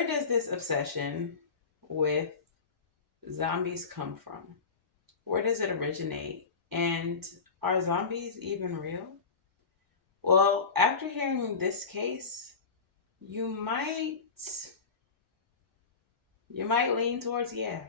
Where does this obsession with zombies come from? Where does it originate? And are zombies even real? Well, after hearing this case, you might you might lean towards yeah.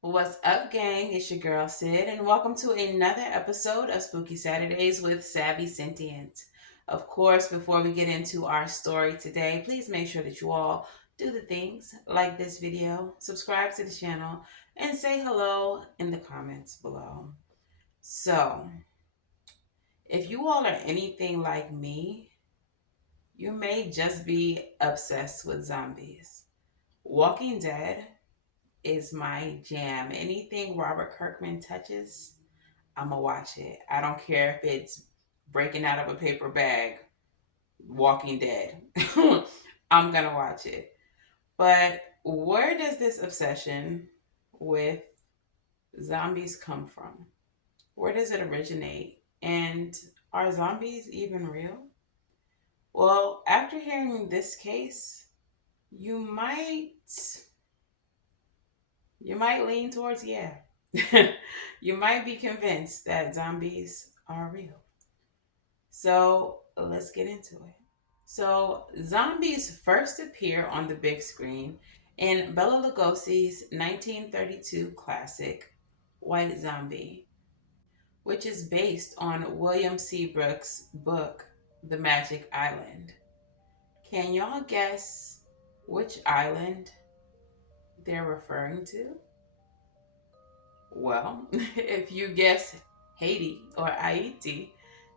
What's up, gang? It's your girl Sid, and welcome to another episode of Spooky Saturdays with Savy, Sentient. Of course, before we get into our story today, please make sure that you all do the things like this video, subscribe to the channel, and say hello in the comments below. So, if you all are anything like me, you may just be obsessed with zombies. Walking Dead is my jam. Anything Robert Kirkman touches, I'm gonna watch it. I don't care if it's breaking out of a paper bag, Walking Dead. I'm gonna watch it. But where does this obsession with zombies come from? Where does it originate? And are zombies even real? Well, after hearing this case, you might you might lean towards yeah. You might be convinced that zombies are real. So let's get into it. So, zombies first appear on the big screen in Bela Lugosi's 1932 classic, White Zombie, which is based on William Seabrook's book, The Magic Island. Can y'all guess which island they're referring to? Well, if you guess Haiti or Haiti,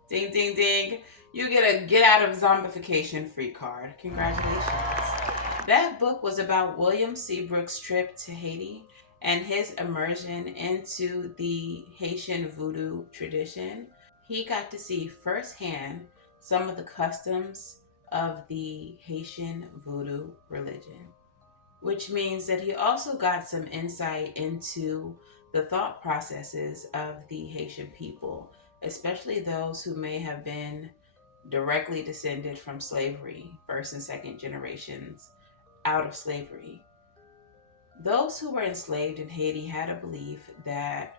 ding, ding, ding, you get a get out of zombification free card. Congratulations. That book was about William Seabrook's trip to Haiti and his immersion into the Haitian voodoo tradition. He got to see firsthand some of the customs of the Haitian voodoo religion, which means that he also got some insight into the thought processes of the Haitian people, especially those who may have been directly descended from slavery, first and second generations out of slavery. Those who were enslaved in Haiti had a belief that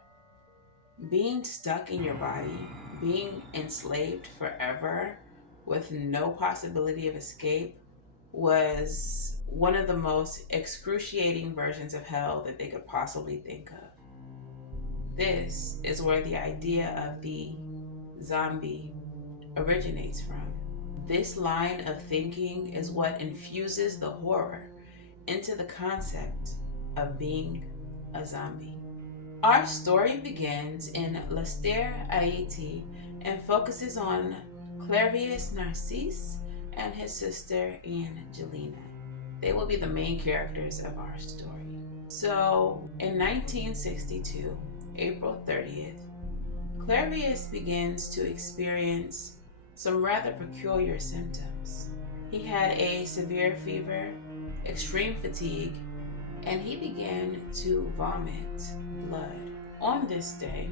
being stuck in your body, being enslaved forever with no possibility of escape, was one of the most excruciating versions of hell that they could possibly think of. This is where the idea of the zombie originates from. This line of thinking is what infuses the horror into the concept of being a zombie. Our story begins in Leicester, Haiti, and focuses on Clairvius Narcisse and his sister Angelina. They will be the main characters of our story. So, in 1962, April 30th, Clairvius begins to experience some rather peculiar symptoms. He had a severe fever, extreme fatigue, and he began to vomit blood. On this day,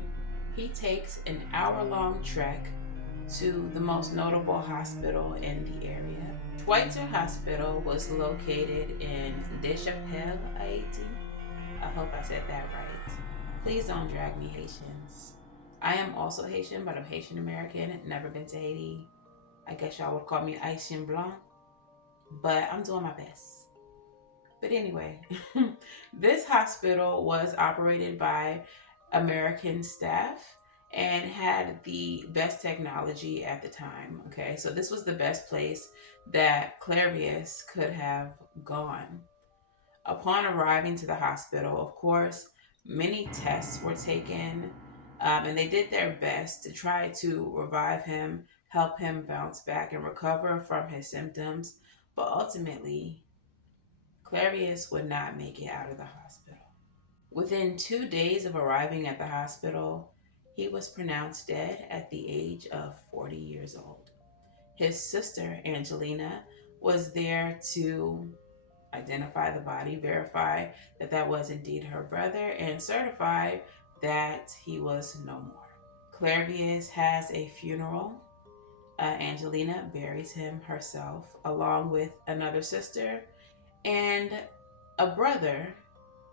he takes an hour-long trek to the most notable hospital in the area. Schweitzer Hospital was located in Deschapelles, Haiti. I hope I said that right. Please don't drag me, Haitians. I am also Haitian, but I'm Haitian American. Never been to Haiti. I guess y'all would call me Haitian Blanc, but I'm doing my best. But anyway, this hospital was operated by American staff and had the best technology at the time. Okay, so this was the best place that Clairvius could have gone. Upon arriving to the hospital, of course, many tests were taken, and they did their best to try to revive him, help him bounce back and recover from his symptoms. But ultimately, Clairvius would not make it out of the hospital. Within 2 days of arriving at the hospital, he was pronounced dead at the age of 40 years old. His sister, Angelina, was there to identify the body, verify that that was indeed her brother, and certify that he was no more. Clairvius has a funeral. Angelina buries him herself, along with another sister and a brother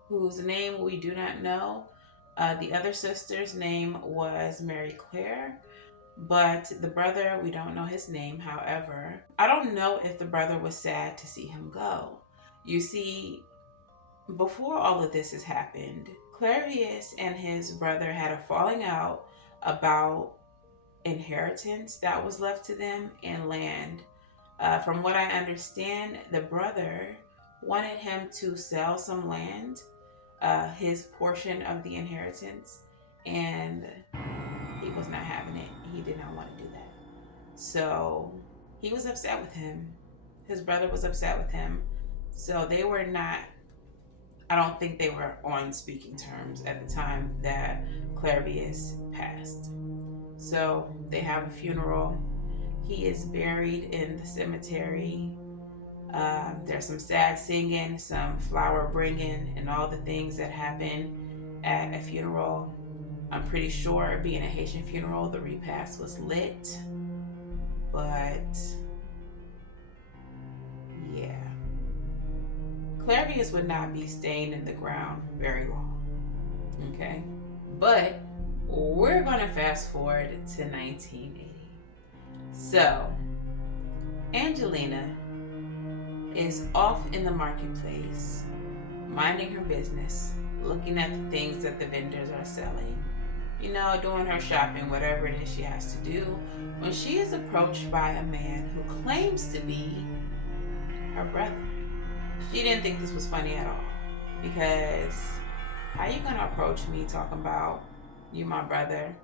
whose name we do not know. The other sister's name was Mary Claire, but the brother, we don't know his name. However, I don't know if the brother was sad to see him go. You see, before all of this has happened, Clairvius and his brother had a falling out about inheritance that was left to them and land. From what I understand, the brother wanted him to sell some land, his portion of the inheritance, and he was not having it. He did not want to do that. So he was upset with him. His brother was upset with him. So they were not, I don't think they were on speaking terms at the time that Clairvius passed. So they have a funeral. He is buried in the cemetery. There's some sad singing, some flower bringing, and all the things that happen at a funeral. I'm pretty sure, being a Haitian funeral, the repast was lit. But yeah, Clairvius would not be staying in the ground very long. Okay, but we're gonna fast forward to 1980. So Angelina is off in the marketplace, minding her business, looking at the things that the vendors are selling, doing her shopping, whatever it is she has to do, when she is approached by a man who claims to be her brother. She didn't think this was funny at all, because how you gonna approach me talking about you my brother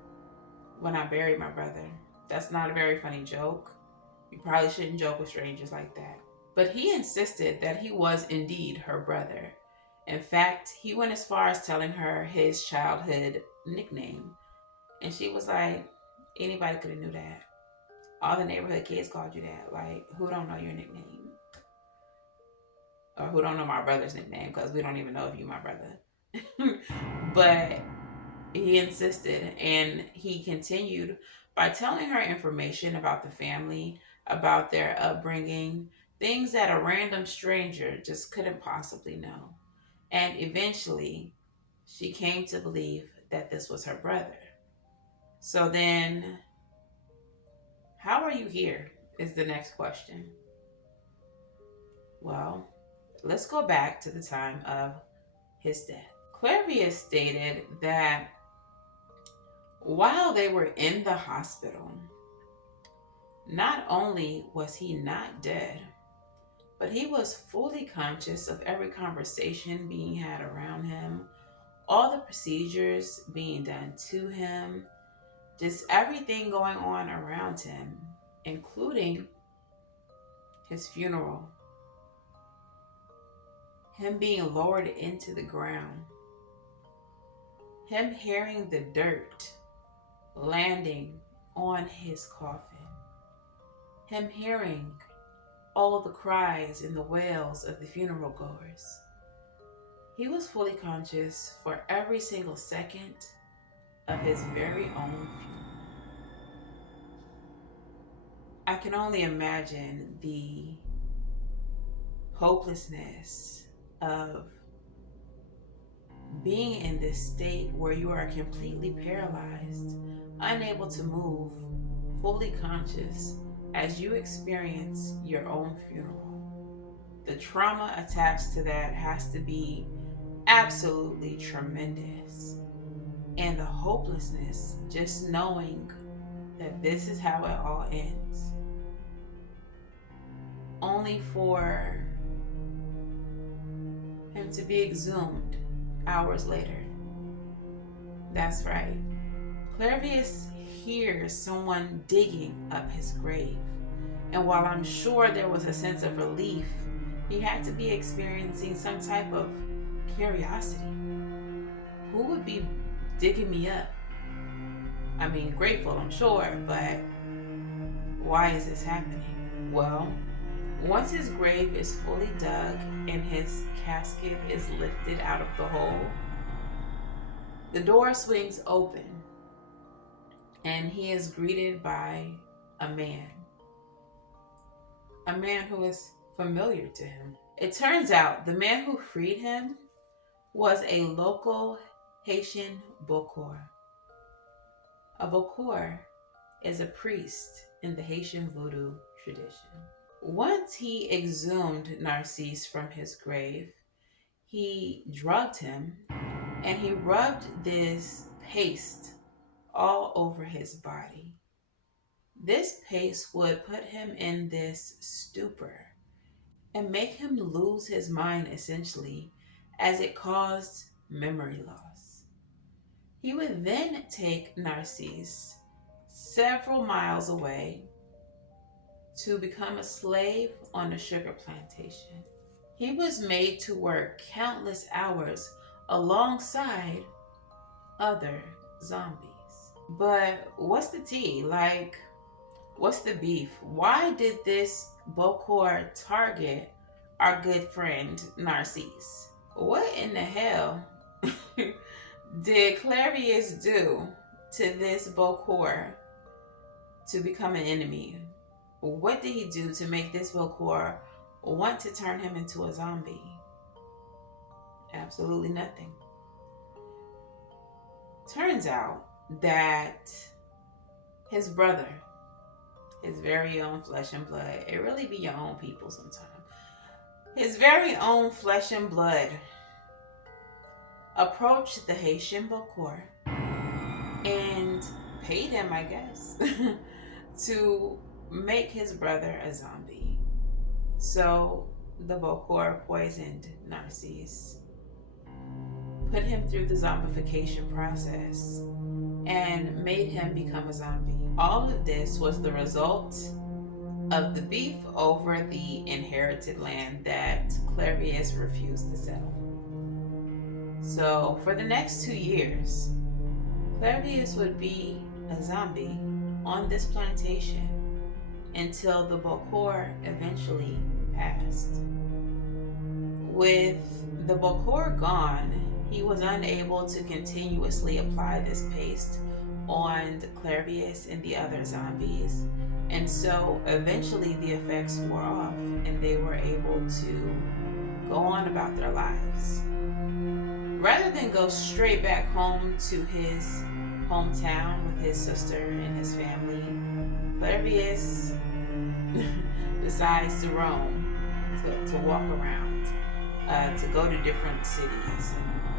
when I buried my brother? That's not a very funny joke. You probably shouldn't joke with strangers like that. But he insisted that he was indeed her brother. In fact, he went as far as telling her his childhood nickname. And she was like, anybody could have knew that. All the neighborhood kids called you that. Like, who don't know your nickname? Or who don't know my brother's nickname, because we don't even know if you my brother. But he insisted, and he continued by telling her information about the family, about their upbringing, things that a random stranger just couldn't possibly know. And eventually, she came to believe that this was her brother. So then, how are you here is the next question. Well, let's go back to the time of his death. Clairvius stated that while they were in the hospital, not only was he not dead, but he was fully conscious of every conversation being had around him, all the procedures being done to him, just everything going on around him, including his funeral, him being lowered into the ground, him hearing the dirt landing on his coffin, him hearing all of the cries and the wails of the funeral goers. He was fully conscious for every single second of his very own funeral. I can only imagine the hopelessness of being in this state where you are completely paralyzed, unable to move, fully conscious as you experience your own funeral. The trauma attached to that has to be absolutely tremendous. And the hopelessness, just knowing that this is how it all ends. Only for him to be exhumed hours later. That's right. Clairvius hears someone digging up his grave. And while I'm sure there was a sense of relief, he had to be experiencing some type of curiosity. who would be digging me up? I mean, grateful, I'm sure, but why is this happening? Well, once his grave is fully dug and his casket is lifted out of the hole, the door swings open and he is greeted by a man who is familiar to him. It turns out the man who freed him was a local Haitian Bokor. A Bokor is a priest in the Haitian voodoo tradition. Once he exhumed Narcisse from his grave, he drugged him and he rubbed this paste all over his body. This paste would put him in this stupor and make him lose his mind essentially, as it caused memory loss. He would then take Narcisse several miles away to become a slave on a sugar plantation. He was made to work countless hours alongside other zombies. But what's the tea? Like, what's the beef? Why did this Bokor target our good friend Narcisse? What in the hell did Clairvius do to this Bokor to become an enemy? What did he do to make this Bokor want to turn him into a zombie? Absolutely nothing. Turns out that his brother, his very own flesh and blood, it really be your own people sometimes. His very own flesh and blood approached the Haitian Bokor and paid him, I guess, to make his brother a zombie. So the Bokor poisoned Narcisse, put him through the zombification process, and made him become a zombie. All of this was the result of the beef over the inherited land that Clairvius refused to settle. So for the next 2 years, Clairvius would be a zombie on this plantation until the Bokor eventually passed. With the Bokor gone, he was unable to continuously apply this paste on Clairvius and the other zombies, and so eventually the effects wore off and they were able to go on about their lives. Rather than go straight back home to his hometown with his sister and his family, Clairvius decides to roam, to walk around, to go to different cities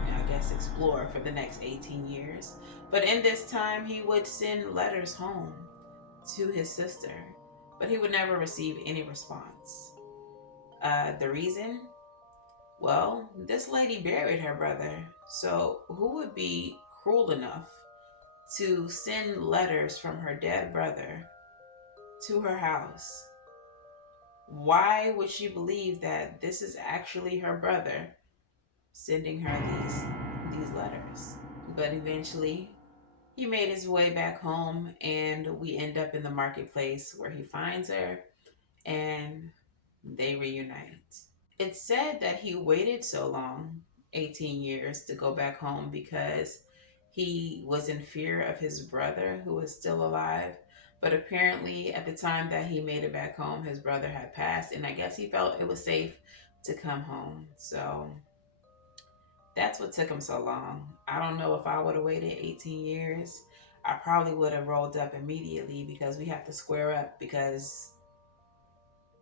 and I guess explore for the next 18 years. But in this time, he would send letters home to his sister, but he would never receive any response. The reason? Well, this lady buried her brother, so who would be cruel enough to send letters from her dead brother to her house? Why would she believe that this is actually her brother sending her these letters? But eventually, he made his way back home, and we end up in the marketplace where he finds her and they reunite. It's said that he waited so long, 18 years, to go back home because he was in fear of his brother who was still alive. But apparently at the time that he made it back home, his brother had passed, and I guess he felt it was safe to come home. So that's what took him so long. I don't know if I would have waited 18 years. I probably would have rolled up immediately because we have to square up because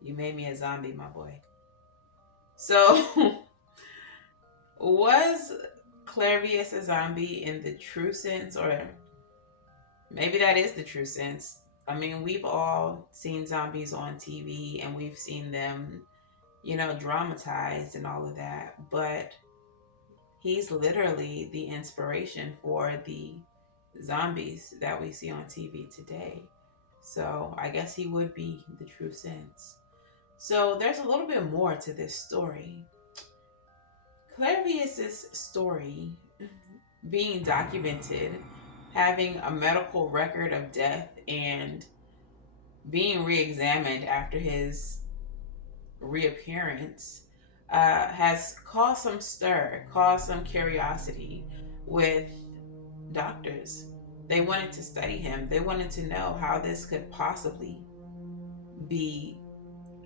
you made me a zombie, my boy. So was Clairvius a zombie in the true sense, or maybe that is the true sense? I mean, we've all seen zombies on TV and we've seen them, dramatized and all of that, but he's literally the inspiration for the zombies that we see on TV today. So I guess he would be the true sense. So there's a little bit more to this story. Clairvius's story being documented, having a medical record of death, and being re-examined after his reappearance has caused some stir, caused some curiosity with doctors. They wanted to study him. They wanted to know how this could possibly be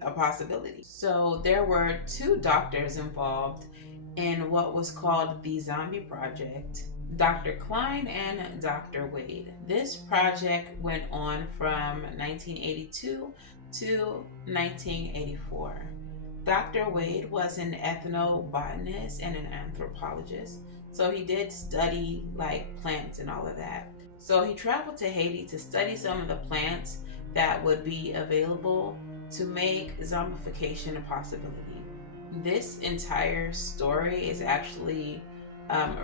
a possibility. So there were two doctors involved in what was called the Zombie Project, Dr. Klein and Dr. Wade. This project went on from 1982 to 1984. Dr. Wade was an ethnobotanist and an anthropologist, so he did study like plants and all of that. So he traveled to Haiti to study some of the plants that would be available to make zombification a possibility. This entire story is actually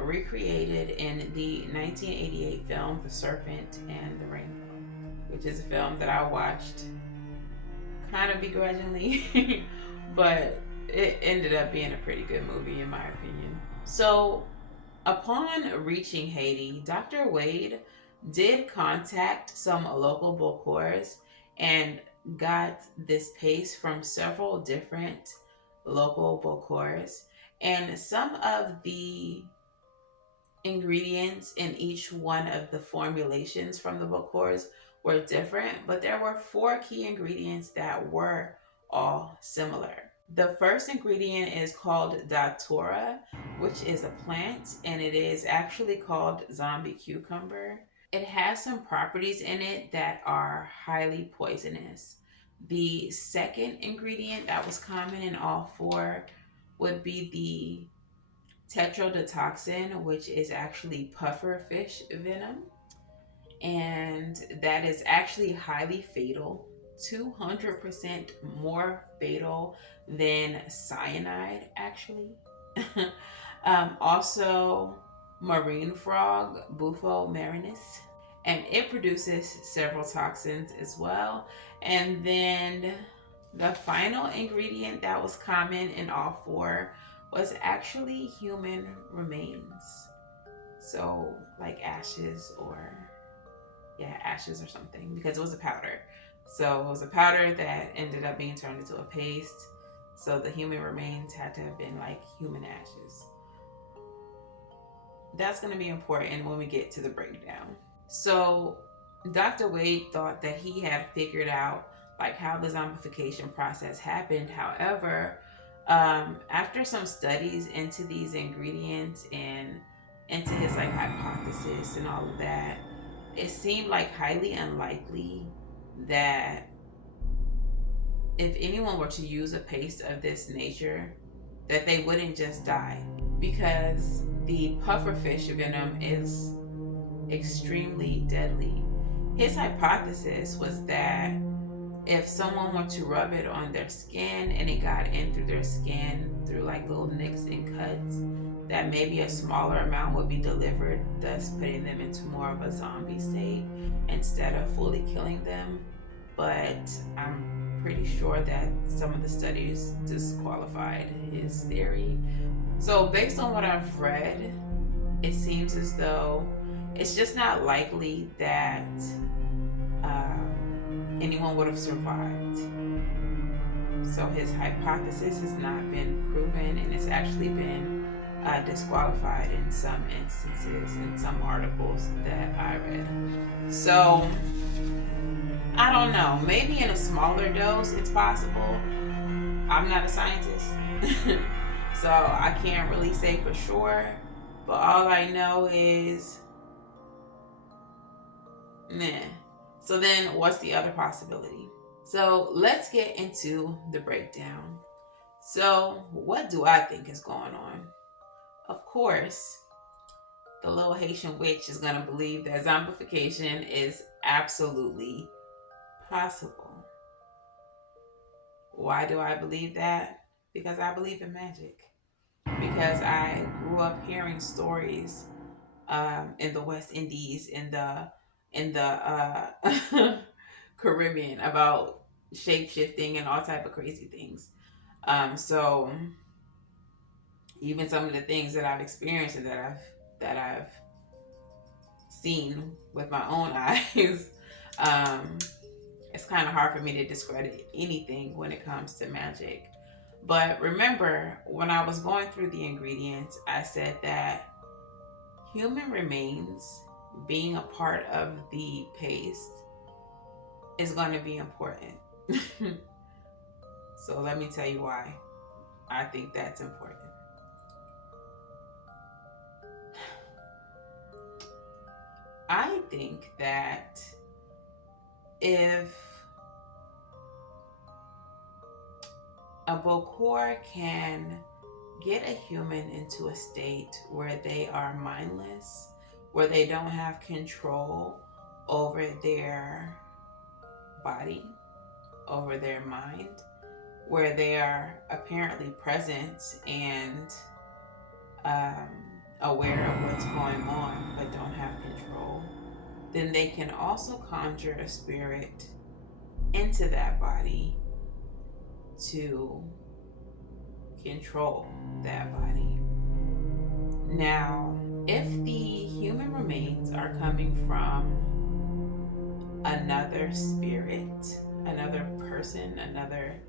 recreated in the 1988 film The Serpent and the Rainbow, which is a film that I watched kind of begrudgingly, but it ended up being a pretty good movie in my opinion. So, upon reaching Haiti, Dr. Wade did contact some local Bokors and got this paste from several different local Bokors. And some of the ingredients in each one of the formulations from the Bokors were different, but there were four key ingredients that were all similar. The first ingredient is called datura, which is a plant, and it is actually called zombie cucumber. It has some properties in it that are highly poisonous. The second ingredient that was common in all four would be the tetrodotoxin, which is actually puffer fish venom, and that is actually highly fatal, 200% more fatal than cyanide, actually. Also, marine frog, Bufo marinus, and it produces several toxins as well. And then the final ingredient that was common in all four was actually human remains. So, like ashes or, yeah, ashes or something, because it was a powder. So, it was a powder that ended up being turned into a paste. So, the human remains had to have been like human ashes. That's going to be important when we get to the breakdown. So, Dr. Wade thought that he had figured out like how the zombification process happened. However, after some studies into these ingredients and into his like hypothesis and all of that, it seemed like highly unlikely that if anyone were to use a paste of this nature, that they wouldn't just die, because the pufferfish venom is extremely deadly. His hypothesis was that if someone were to rub it on their skin and it got in through their skin through like little nicks and cuts, that maybe a smaller amount would be delivered, thus putting them into more of a zombie state instead of fully killing them. But I'm pretty sure that some of the studies disqualified his theory. So based on what I've read, it seems as though it's just not likely that anyone would have survived. So his hypothesis has not been proven, and it's actually been disqualified in some instances, in some articles that I read. So I don't know, maybe in a smaller dose it's possible. I'm not a scientist, so I can't really say for sure, but all I know is meh. So then what's the other possibility? So let's get into the breakdown. So what do I think is going on? Of course, the little Haitian witch is going to believe that zombification is absolutely possible. Why do I believe that? Because I believe in magic. Because I grew up hearing stories in the West Indies, in the Caribbean, about shape shifting and all type of crazy things. So even some of the things that I've experienced and that I've seen with my own eyes, it's kind of hard for me to discredit anything when it comes to magic. But remember, when I was going through the ingredients, I said that human remains being a part of the paste is going to be important. So let me tell you why I think that's important. I think that if a Bokor can get a human into a state where they are mindless, where they don't have control over their body, over their mind, where they are apparently present and aware of what's going on but don't have control, then they can also conjure a spirit into that body to control that body. Now, if the human remains are coming from another spirit, another person, another,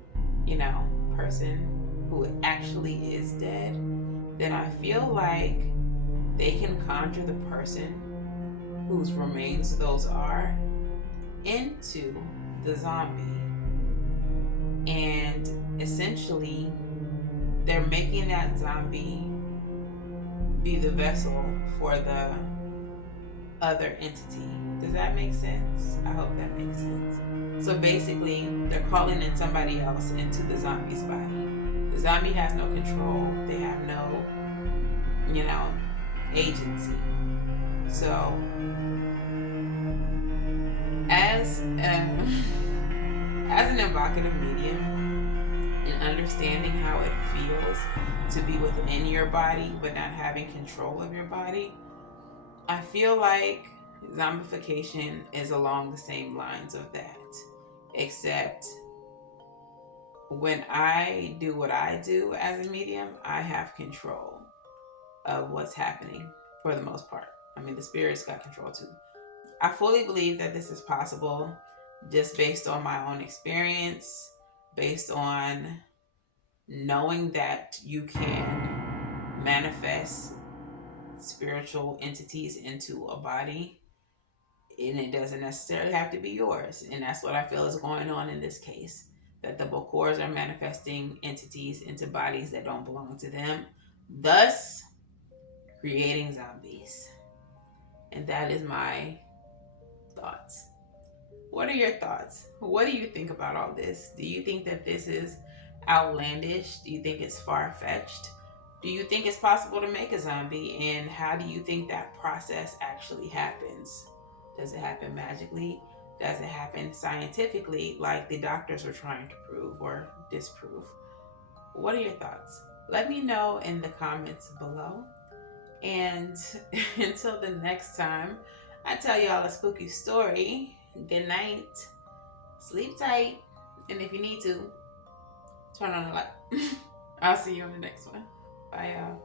person who actually is dead, then I feel like they can conjure the person whose remains those are into the zombie. And essentially, they're making that zombie be the vessel for the other entity. Does that make sense? I hope that makes sense. So basically, they're calling in somebody else into the zombie's body. The zombie has no control. They have no, agency. So, as an evocative medium, and understanding how it feels to be within your body but not having control of your body, I feel like zombification is along the same lines of that, except when I do what I do as a medium, I have control of what's happening for the most part. I mean, the spirits got control too. I fully believe that this is possible just based on my own experience, based on knowing that you can manifest spiritual entities into a body, and it doesn't necessarily have to be yours. And that's what I feel is going on in this case, that the Bokors are manifesting entities into bodies that don't belong to them, thus creating zombies. And that is my thoughts. What are your thoughts? What do you think about all this? Do you think that this is outlandish? Do you think it's far-fetched? Do you think it's possible to make a zombie? And how do you think that process actually happens? Does it happen magically? Does it happen scientifically, like the doctors are trying to prove or disprove? What are your thoughts? Let me know in the comments below. And until the next time I tell y'all a spooky story, good night, sleep tight, and if you need to, turn on the light. I'll see you on the next one. Bye, y'all.